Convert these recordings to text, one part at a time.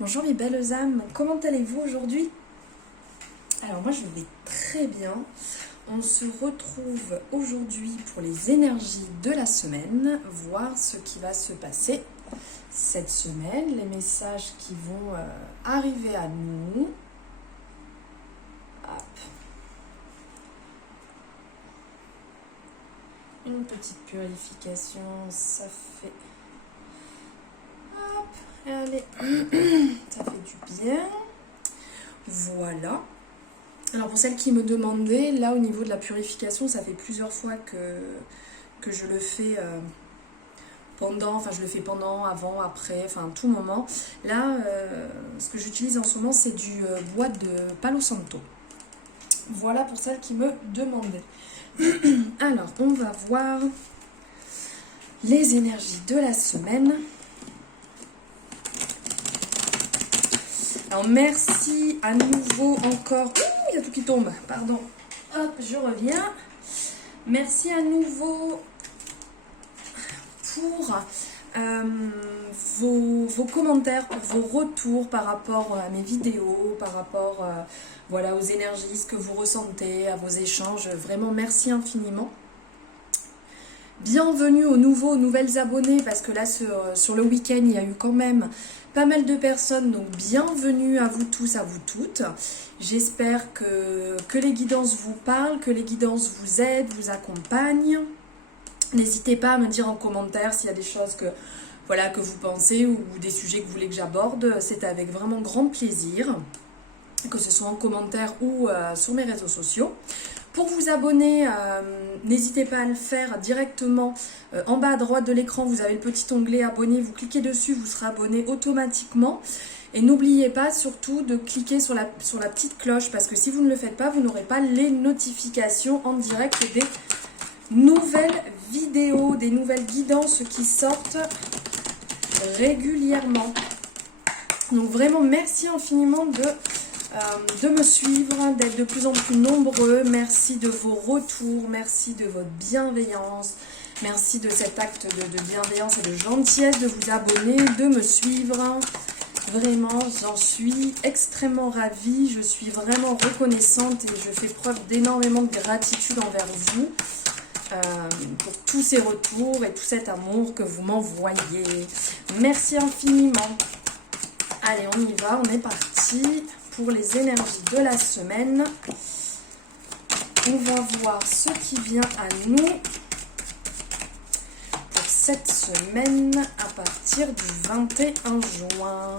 Bonjour mes belles âmes, comment allez-vous aujourd'hui? Alors moi je vais très bien. On se retrouve aujourd'hui pour les énergies de la semaine, voir ce qui va se passer cette semaine, les messages qui vont arriver à nous. Hop. Une petite purification, ça fait... Hop, allez, ça fait du bien. Voilà. Alors pour celles qui me demandaient, là au niveau de la purification, ça fait plusieurs fois que je le fais je le fais pendant, avant, après, enfin tout moment. Là, ce que j'utilise en ce moment, c'est du bois de Palo Santo. Voilà pour celles qui me demandaient. Alors, on va voir les énergies de la semaine. Alors, merci à nouveau encore. Ouh, il y a tout qui tombe, pardon. Hop, je reviens. Merci à nouveau pour vos commentaires, pour vos retours par rapport à mes vidéos, par rapport aux énergies, ce que vous ressentez, à vos échanges. Vraiment, merci infiniment. Bienvenue aux nouvelles abonnés, parce que là, sur le week-end, il y a eu quand même pas mal de personnes. Donc, bienvenue à vous tous, à vous toutes. J'espère que les guidances vous parlent, que les guidances vous aident, vous accompagnent. N'hésitez pas à me dire en commentaire s'il y a des choses que vous pensez ou des sujets que vous voulez que j'aborde. C'est avec vraiment grand plaisir, que ce soit en commentaire ou sur mes réseaux sociaux. Pour vous abonner, n'hésitez pas à le faire directement. En bas à droite de l'écran, vous avez le petit onglet abonner. Vous cliquez dessus, vous serez abonné automatiquement. Et n'oubliez pas surtout de cliquer sur la petite cloche, parce que si vous ne le faites pas, vous n'aurez pas les notifications en direct des nouvelles vidéos, des nouvelles guidances qui sortent régulièrement. Donc vraiment, merci infiniment de me suivre, d'être de plus en plus nombreux. Merci de vos retours, merci de votre bienveillance, merci de cet acte de bienveillance et de gentillesse, de vous abonner, de me suivre. Vraiment, j'en suis extrêmement ravie, je suis vraiment reconnaissante et je fais preuve d'énormément de gratitude envers vous pour tous ces retours et tout cet amour que vous m'envoyez. Merci infiniment. Allez, on y va, on est parti pour les énergies de la semaine. On va voir ce qui vient à nous pour cette semaine à partir du 21 juin.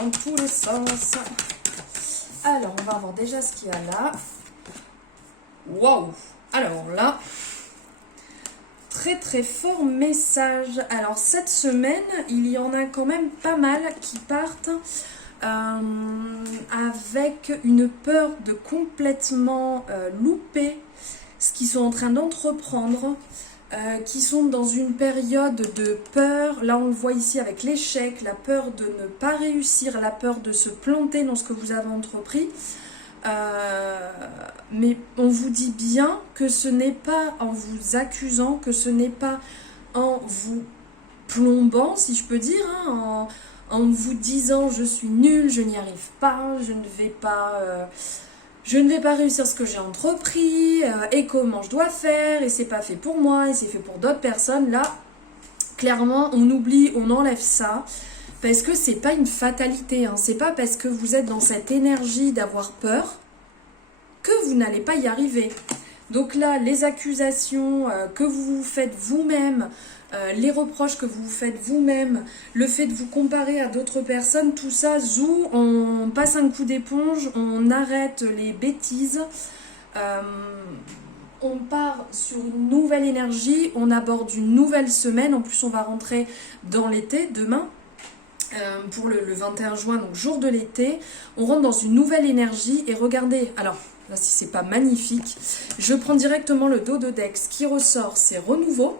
Dans tous les sens. Alors, on va voir déjà ce qu'il y a là. Waouh! Alors là, très très fort message. Alors, cette semaine, il y en a quand même pas mal qui partent avec une peur de complètement louper ce qu'ils sont en train d'entreprendre. Qui sont dans une période de peur. Là, on le voit ici avec l'échec, la peur de ne pas réussir, la peur de se planter dans ce que vous avez entrepris. Mais on vous dit bien que ce n'est pas en vous accusant, que ce n'est pas en vous plombant, si je peux dire, hein, en vous disant je suis nulle, je n'y arrive pas, je ne vais pas réussir ce que j'ai entrepris, et comment je dois faire, et c'est pas fait pour moi, et c'est fait pour d'autres personnes. Là, clairement, on oublie, on enlève ça, parce que c'est pas une fatalité, hein. C'est pas parce que vous êtes dans cette énergie d'avoir peur que vous n'allez pas y arriver. Donc là, les accusations que vous vous faites vous-même, les reproches que vous vous faites vous-même, le fait de vous comparer à d'autres personnes, tout ça, on passe un coup d'éponge, on arrête les bêtises, on part sur une nouvelle énergie, on aborde une nouvelle semaine. En plus, on va rentrer dans l'été demain. Pour le 21 juin, donc jour de l'été, on rentre dans une nouvelle énergie. Et regardez, alors là, si c'est pas magnifique, je prends directement le dos de deck. Ce qui ressort, c'est renouveau.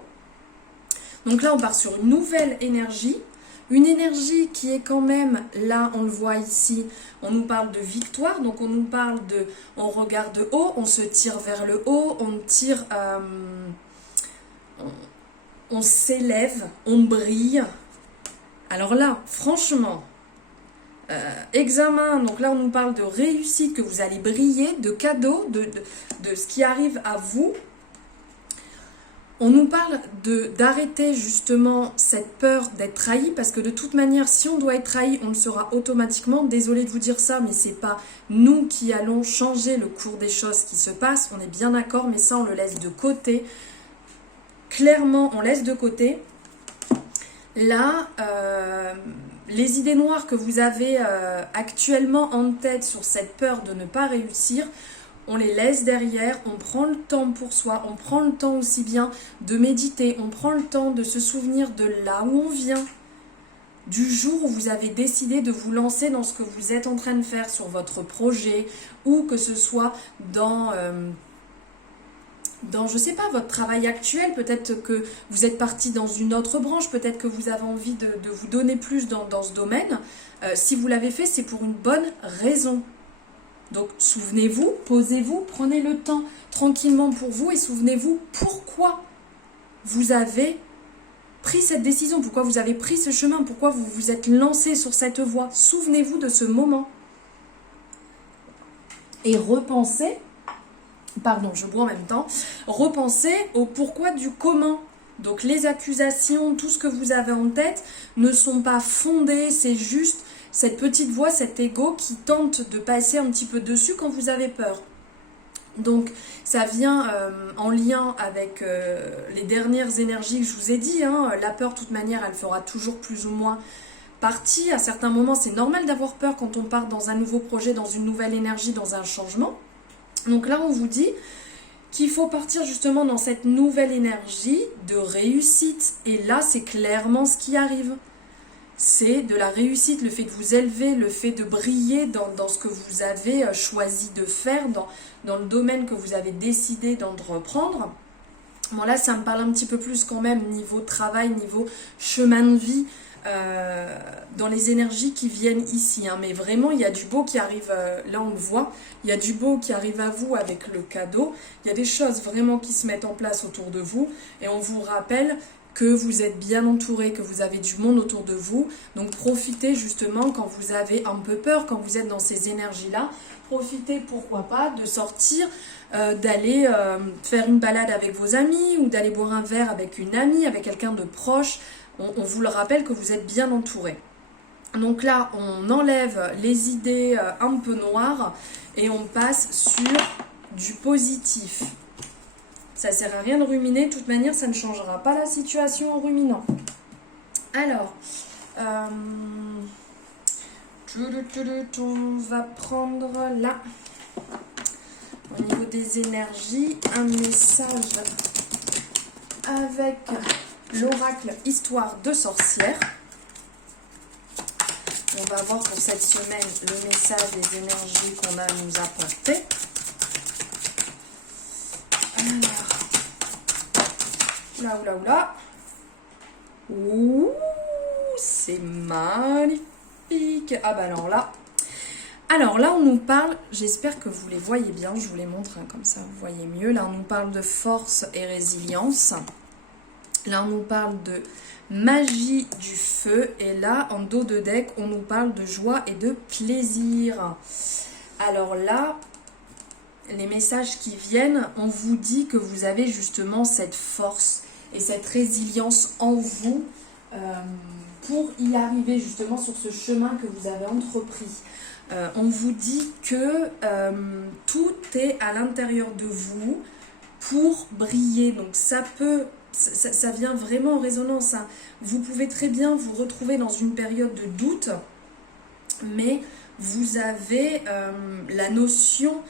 Donc là, on part sur une nouvelle énergie, Une énergie qui est quand même, là on le voit ici, on nous parle de victoire, donc on nous parle de, on regarde de haut, on se tire vers le haut, on tire, on s'élève, on brille. Alors là, franchement, examen, donc là on nous parle de réussite, que vous allez briller, de cadeaux, de ce qui arrive à vous. On nous parle d'arrêter justement cette peur d'être trahi, parce que de toute manière, si on doit être trahi, on le sera automatiquement. Désolée de vous dire ça, mais c'est pas nous qui allons changer le cours des choses qui se passent. On est bien d'accord, mais ça, on le laisse de côté. Clairement, on laisse de côté. Là, les idées noires que vous avez actuellement en tête sur cette peur de ne pas réussir, on les laisse derrière, on prend le temps pour soi, on prend le temps aussi bien de méditer, on prend le temps de se souvenir de là où on vient, du jour où vous avez décidé de vous lancer dans ce que vous êtes en train de faire sur votre projet, ou que ce soit dans je sais pas, votre travail actuel, peut-être que vous êtes parti dans une autre branche, peut-être que vous avez envie de vous donner plus dans ce domaine. Si vous l'avez fait, c'est pour une bonne raison. Donc, souvenez-vous, posez-vous, prenez le temps tranquillement pour vous et souvenez-vous pourquoi vous avez pris cette décision, pourquoi vous avez pris ce chemin, pourquoi vous vous êtes lancé sur cette voie. Souvenez-vous de ce moment. Et repensez, pardon, je bois en même temps, repensez au pourquoi du comment. Donc, les accusations, tout ce que vous avez en tête ne sont pas fondées, c'est juste cette petite voix, cet ego qui tente de passer un petit peu dessus quand vous avez peur. Donc ça vient en lien avec les dernières énergies que je vous ai dit. La peur, de toute manière, elle fera toujours plus ou moins partie. À certains moments, c'est normal d'avoir peur quand on part dans un nouveau projet, dans une nouvelle énergie, dans un changement. Donc là, on vous dit qu'il faut partir justement dans cette nouvelle énergie de réussite. Et là, c'est clairement ce qui arrive. C'est de la réussite, le fait de vous élever, le fait de briller dans ce que vous avez choisi de faire, dans le domaine que vous avez décidé d'entreprendre. Bon là, ça me parle un petit peu plus quand même niveau travail, niveau chemin de vie, dans les énergies qui viennent ici. Mais vraiment, il y a du beau qui arrive, là on le voit, il y a du beau qui arrive à vous avec le cadeau. Il y a des choses vraiment qui se mettent en place autour de vous et on vous rappelle que vous êtes bien entouré, que vous avez du monde autour de vous. Donc profitez justement quand vous avez un peu peur, quand vous êtes dans ces énergies-là. Profitez, pourquoi pas, de sortir, d'aller faire une balade avec vos amis ou d'aller boire un verre avec une amie, avec quelqu'un de proche. On vous le rappelle que vous êtes bien entouré. Donc là, on enlève les idées un peu noires et on passe sur du positif. Ça ne sert à rien de ruminer, de toute manière, ça ne changera pas la situation en ruminant. Alors, on va prendre là, au niveau des énergies, un message avec l'oracle Histoire de sorcière. On va voir pour cette semaine le message des énergies qu'on a à nous apporter. Alors, oula. Ouh, c'est magnifique. Ah bah alors là, on nous parle, j'espère que vous les voyez bien, je vous les montre, comme ça vous voyez mieux. Là, on nous parle de force et résilience. Là, on nous parle de magie du feu. Et là, en dos de deck, on nous parle de joie et de plaisir. Alors là, les messages qui viennent, on vous dit que vous avez justement cette force et cette résilience en vous pour y arriver justement sur ce chemin que vous avez entrepris. On vous dit que tout est à l'intérieur de vous pour briller. Donc ça vient vraiment en résonance. Vous pouvez très bien vous retrouver dans une période de doute, mais vous avez la notion...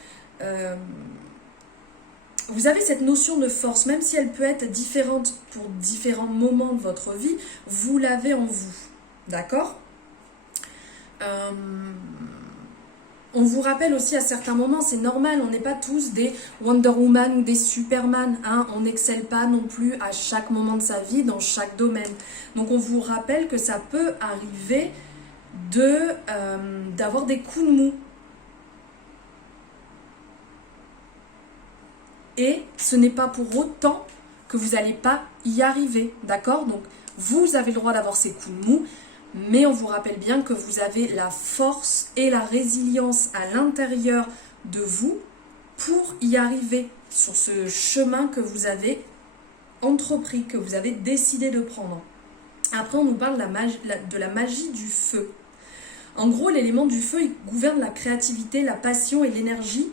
vous avez cette notion de force, même si elle peut être différente pour différents moments de votre vie, vous l'avez en vous. D'accord ? On vous rappelle aussi à certains moments, c'est normal, on n'est pas tous des Wonder Woman ou des Superman, hein, on n'excelle pas non plus à chaque moment de sa vie, dans chaque domaine. Donc on vous rappelle que ça peut arriver d'avoir des coups de mou. Et ce n'est pas pour autant que vous n'allez pas y arriver, d'accord? Donc vous avez le droit d'avoir ces coups de mou, mais on vous rappelle bien que vous avez la force et la résilience à l'intérieur de vous pour y arriver sur ce chemin que vous avez entrepris, que vous avez décidé de prendre. Après, on nous parle de la magie du feu. En gros, l'élément du feu, il gouverne la créativité, la passion et l'énergie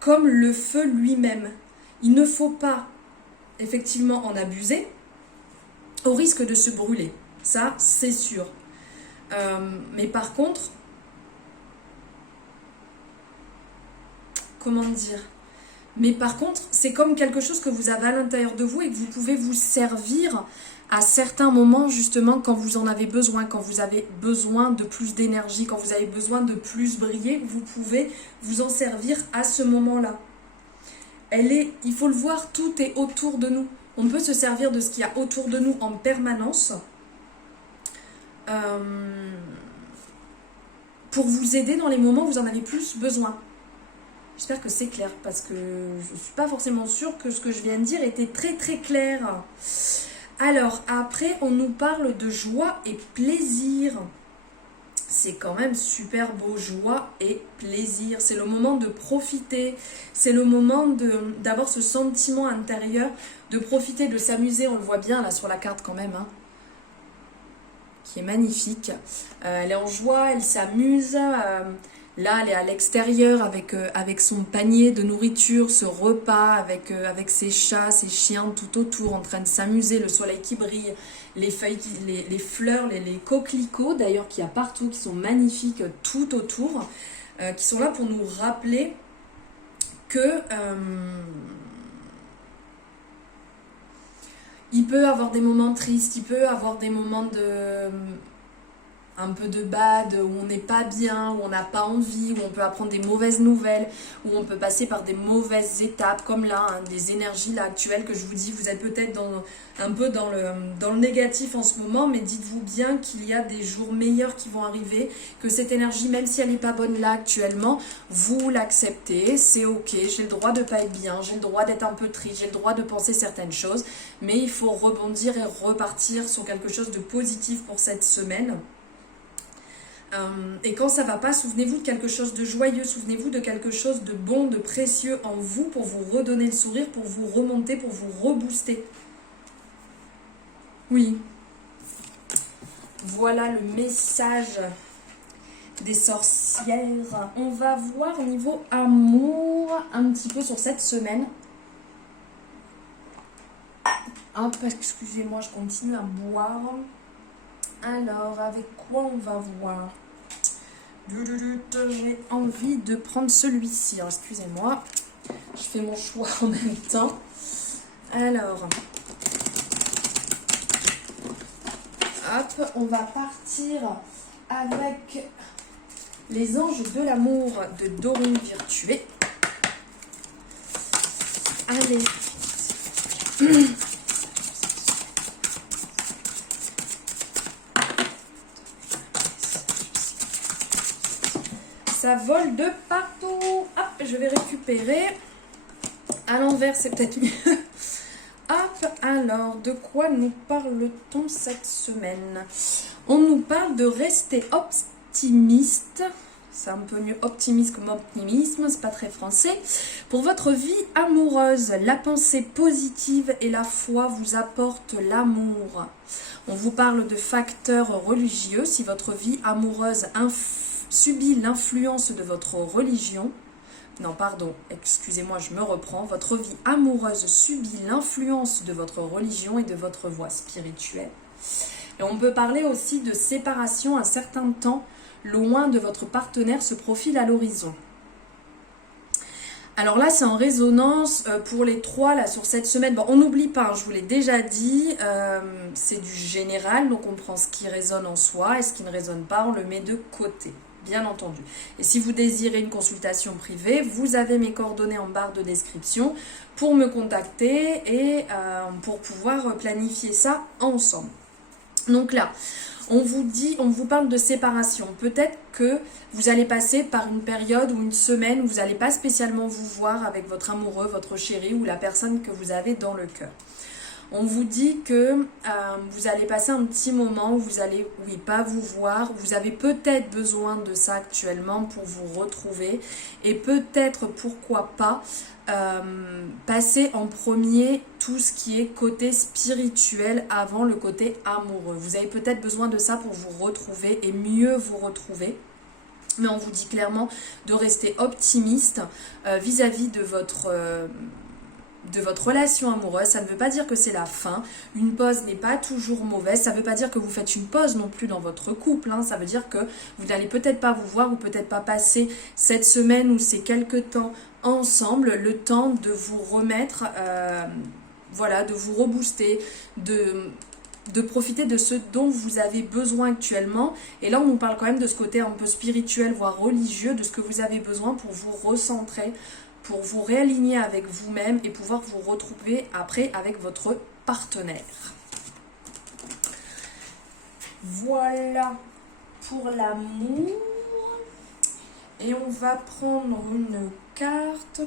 comme le feu lui-même. Il ne faut pas effectivement en abuser au risque de se brûler. Ça, c'est sûr. Mais par contre, comment dire? Mais par contre, c'est comme quelque chose que vous avez à l'intérieur de vous et que vous pouvez vous servir à certains moments, justement, quand vous en avez besoin, quand vous avez besoin de plus d'énergie, quand vous avez besoin de plus briller, vous pouvez vous en servir à ce moment-là. Il faut le voir, tout est autour de nous. On peut se servir de ce qu'il y a autour de nous en permanence pour vous aider dans les moments où vous en avez plus besoin. J'espère que c'est clair parce que je ne suis pas forcément sûre que ce que je viens de dire était très très clair. Alors après, on nous parle de joie et plaisir. C'est quand même super beau, joie et plaisir. C'est le moment de profiter. C'est le moment d'avoir ce sentiment intérieur, de profiter, de s'amuser. On le voit bien là sur la carte quand même, hein, qui est magnifique. Elle est en joie, elle s'amuse. Là, elle est à l'extérieur avec son panier de nourriture, ce repas, avec ses chats, ses chiens tout autour, en train de s'amuser, le soleil qui brille, les feuilles, les fleurs, les coquelicots d'ailleurs qu'il y a partout, qui sont magnifiques tout autour, qui sont là pour nous rappeler que il peut avoir des moments tristes, il peut avoir des moments un peu de bad, où on n'est pas bien, où on n'a pas envie, où on peut apprendre des mauvaises nouvelles, où on peut passer par des mauvaises étapes, comme là, hein, des énergies là, actuelles que je vous dis, vous êtes peut-être un peu dans le négatif en ce moment, mais dites-vous bien qu'il y a des jours meilleurs qui vont arriver, que cette énergie, même si elle n'est pas bonne là actuellement, vous l'acceptez, c'est ok, j'ai le droit de ne pas être bien, j'ai le droit d'être un peu triste, j'ai le droit de penser certaines choses, mais il faut rebondir et repartir sur quelque chose de positif pour cette semaine. Et quand ça va pas, souvenez-vous de quelque chose de joyeux, souvenez-vous de quelque chose de bon, de précieux en vous pour vous redonner le sourire, pour vous remonter, pour vous rebooster. Oui. Voilà le message des sorcières. On va voir au niveau amour un petit peu sur cette semaine. Hop, excusez-moi, je continue à boire. Alors, avec quoi on va voir? J'ai envie de prendre celui-ci. Excusez-moi, je fais mon choix en même temps. Alors, hop, on va partir avec les anges de l'amour de Dorine Virtué. Allez. Ça vole de partout. Hop, je vais récupérer. À l'envers, c'est peut-être mieux. Hop, alors, de quoi nous parle-t-on cette semaine? On nous parle de rester optimiste. C'est un peu mieux optimiste comme optimisme, c'est pas très français. Pour votre vie amoureuse, la pensée positive et la foi vous apportent l'amour. On vous parle de facteurs religieux. Si votre vie amoureuse subit l'influence de votre religion, non pardon, excusez-moi, je me reprends, votre vie amoureuse subit l'influence de votre religion et de votre voie spirituelle. Et on peut parler aussi de séparation. Un certain temps loin de votre partenaire se profile à l'horizon. Alors là, c'est en résonance pour les trois là sur cette semaine. Bon, on n'oublie pas, hein, je vous l'ai déjà dit, c'est du général, donc on prend ce qui résonne en soi et ce qui ne résonne pas, on le met de côté. bien entendu. Et si vous désirez une consultation privée, vous avez mes coordonnées en barre de description pour me contacter et pour pouvoir planifier ça ensemble. Donc là, on vous parle de séparation. Peut-être que vous allez passer par une période ou une semaine où vous n'allez pas spécialement vous voir avec votre amoureux, votre chéri ou la personne que vous avez dans le cœur. On vous dit que vous allez passer un petit moment où vous allez, oui, pas vous voir. Vous avez peut-être besoin de ça actuellement pour vous retrouver. Et peut-être, pourquoi pas, passer en premier tout ce qui est côté spirituel avant le côté amoureux. Vous avez peut-être besoin de ça pour vous retrouver et mieux vous retrouver. Mais on vous dit clairement de rester optimiste vis-à-vis de votre relation amoureuse. Ça ne veut pas dire que c'est la fin. Une pause n'est pas toujours mauvaise. Ça ne veut pas dire que vous faites une pause non plus dans votre couple. Ça veut dire que vous n'allez peut-être pas vous voir ou peut-être pas passer cette semaine ou ces quelques temps ensemble, le temps de vous remettre, voilà, de vous rebooster, de profiter de ce dont vous avez besoin actuellement. Et là, on nous parle quand même de ce côté un peu spirituel, voire religieux, de ce que vous avez besoin pour vous recentrer, pour vous réaligner avec vous-même et pouvoir vous retrouver après avec votre partenaire. Voilà pour l'amour. Et on va prendre une carte.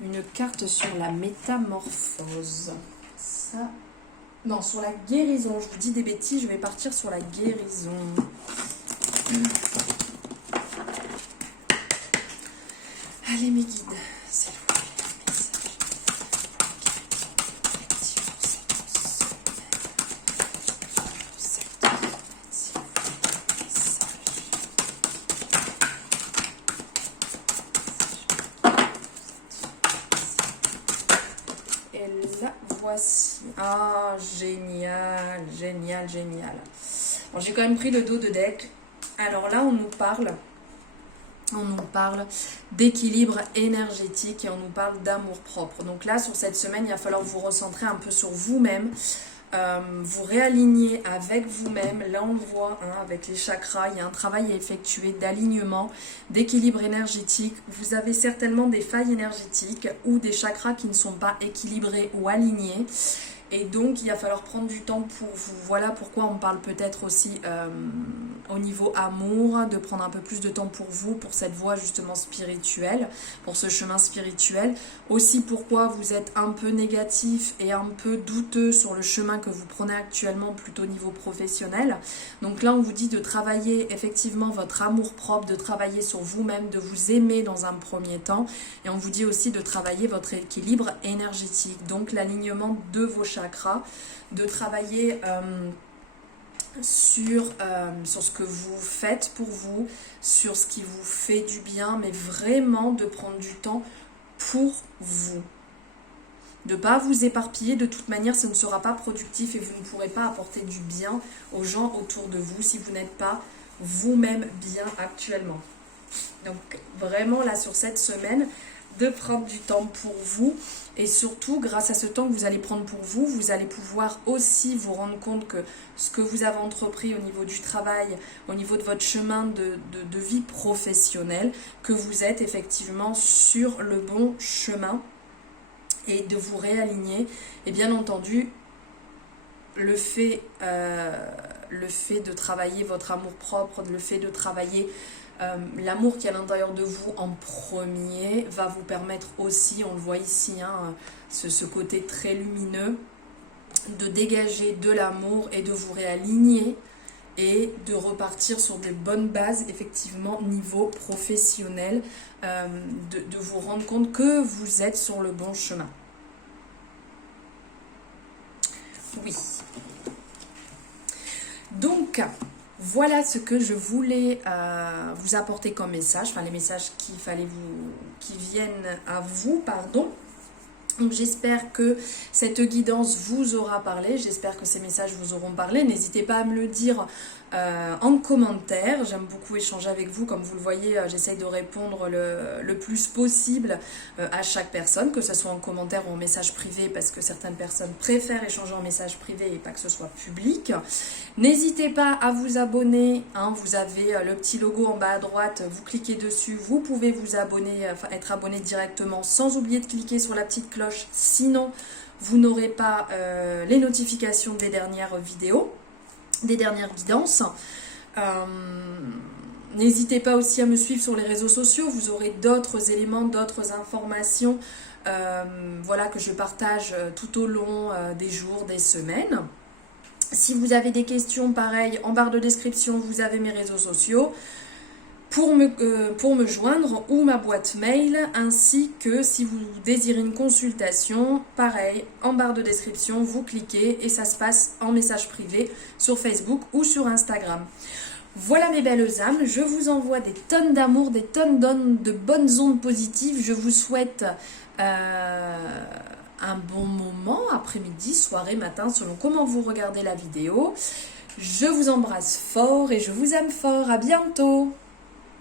Une carte sur la métamorphose. Ça. Non, sur la guérison. Je vous dis des bêtises, je vais partir sur la guérison. Allez mes guides, c'est vous les messages et là voici. Ah génial, génial, génial. Bon, j'ai quand même pris le dos de deck. Alors là on nous parle d'équilibre énergétique et on nous parle d'amour propre. Donc là, sur cette semaine, il va falloir vous recentrer un peu sur vous-même, vous réaligner avec vous-même. Là, on le voit avec les chakras, il y a un travail à effectuer d'alignement, d'équilibre énergétique. Vous avez certainement des failles énergétiques ou des chakras qui ne sont pas équilibrés ou alignés. Et donc, il va falloir prendre du temps pour vous. Voilà pourquoi on parle peut-être aussi au niveau amour, de prendre un peu plus de temps pour vous, pour cette voie justement spirituelle, pour ce chemin spirituel. Aussi pourquoi vous êtes un peu négatif et un peu douteux sur le chemin que vous prenez actuellement, plutôt au niveau professionnel. Donc là, on vous dit de travailler effectivement votre amour propre, de travailler sur vous-même, de vous aimer dans un premier temps. Et on vous dit aussi de travailler votre équilibre énergétique, donc l'alignement de vos chakras, de travailler sur ce que vous faites pour vous, sur ce qui vous fait du bien, mais vraiment de prendre du temps pour vous. De ne pas vous éparpiller, de toute manière ce ne sera pas productif et vous ne pourrez pas apporter du bien aux gens autour de vous si vous n'êtes pas vous-même bien actuellement. Donc vraiment là sur cette semaine, de prendre du temps pour vous et surtout grâce à ce temps que vous allez prendre pour vous, vous allez pouvoir aussi vous rendre compte que ce que vous avez entrepris au niveau du travail, au niveau de votre chemin de vie professionnelle, que vous êtes effectivement sur le bon chemin et de vous réaligner. Et bien entendu, le fait de travailler votre amour-propre, le fait de travailler l'amour qui est à l'intérieur de vous en premier va vous permettre aussi, on le voit ici, ce côté très lumineux, de dégager de l'amour et de vous réaligner et de repartir sur des bonnes bases, effectivement, niveau professionnel, de vous rendre compte que vous êtes sur le bon chemin. Oui. Donc, voilà ce que je voulais vous apporter comme message, enfin les messages qui viennent à vous, pardon. Donc j'espère que cette guidance vous aura parlé, j'espère que ces messages vous auront parlé. N'hésitez pas à me le dire en commentaire, j'aime beaucoup échanger avec vous. Comme vous le voyez, j'essaye de répondre le plus possible à chaque personne, que ce soit en commentaire ou en message privé, parce que certaines personnes préfèrent échanger en message privé et pas que ce soit public. N'hésitez pas à vous abonner, hein, vous avez le petit logo en bas à droite, vous cliquez dessus, vous pouvez vous abonner, être abonné directement sans oublier de cliquer sur la petite cloche, sinon vous n'aurez pas les notifications des dernières vidéos, des dernières guidances. N'hésitez pas aussi à me suivre sur les réseaux sociaux, vous aurez d'autres éléments, d'autres informations voilà, que je partage tout au long des jours, des semaines. Si vous avez des questions, pareil, en barre de description, vous avez mes réseaux sociaux pour me joindre ou ma boîte mail, ainsi que si vous désirez une consultation, pareil, en barre de description, vous cliquez et ça se passe en message privé sur Facebook ou sur Instagram. Voilà mes belles âmes, je vous envoie des tonnes d'amour, des tonnes de bonnes ondes positives. Je vous souhaite un bon moment, après-midi, soirée, matin, selon comment vous regardez la vidéo. Je vous embrasse fort et je vous aime fort. À bientôt!